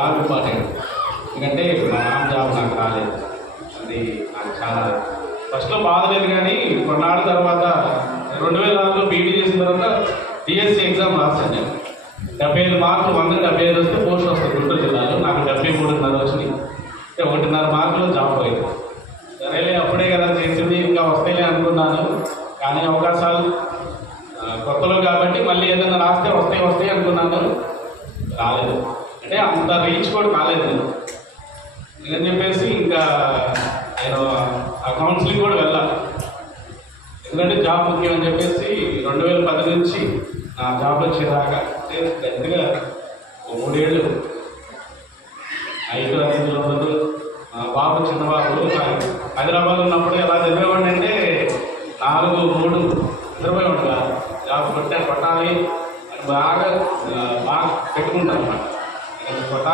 Job important. ఎందుకంటే మా నాన్న జాబ్ నాకు రాలేదు. అది నాకు చాలా ఫస్ట్లో బాధలేదు, కానీ కొన్నాళ్ళ తర్వాత 2004లో బీఈడీ చేసిన తర్వాత డిఎస్సి ఎగ్జామ్ రాశాను నేను. 75 మార్కులు, 175 వస్తే పోస్ట్ వస్తుంది గుంటూరు జిల్లాలో. నాకు 73.5 వచ్చినాయి. 1.5 మార్కులు జాబ్ పోయింది. సరేలే, అప్పుడే కదా చేసింది, ఇంకా వస్తాయిలే అనుకున్నాను. కానీ అవకాశాలు కొత్తలో కాబట్టి మళ్ళీ ఏదైనా రాస్తే వస్తాయి అనుకున్నాను. రాలేదు. అంటే అంత రీచ్ కూడా కాలేదు నేను. అని చెప్పేసి ఇంకా నేను ఆ కౌన్సిలింగ్ కూడా వెళ్ళాను. ఎందుకంటే జాబ్ ముఖ్యం అని చెప్పేసి 2010 నుంచి నా జాబ్ వచ్చేదాకా అంటే పెద్దగా 3 ఏళ్ళు 5 రోజులు బాబు చిన్నబాబు హైదరాబాద్ ఉన్నప్పుడు ఎలా చదివేవాడిని అంటే 4-3 నిద్రపోయేవాడు కాదు. జాబ్ కొట్టాలి బాగా పెట్టుకుంటాను అన్నమాట. కొట్టాలి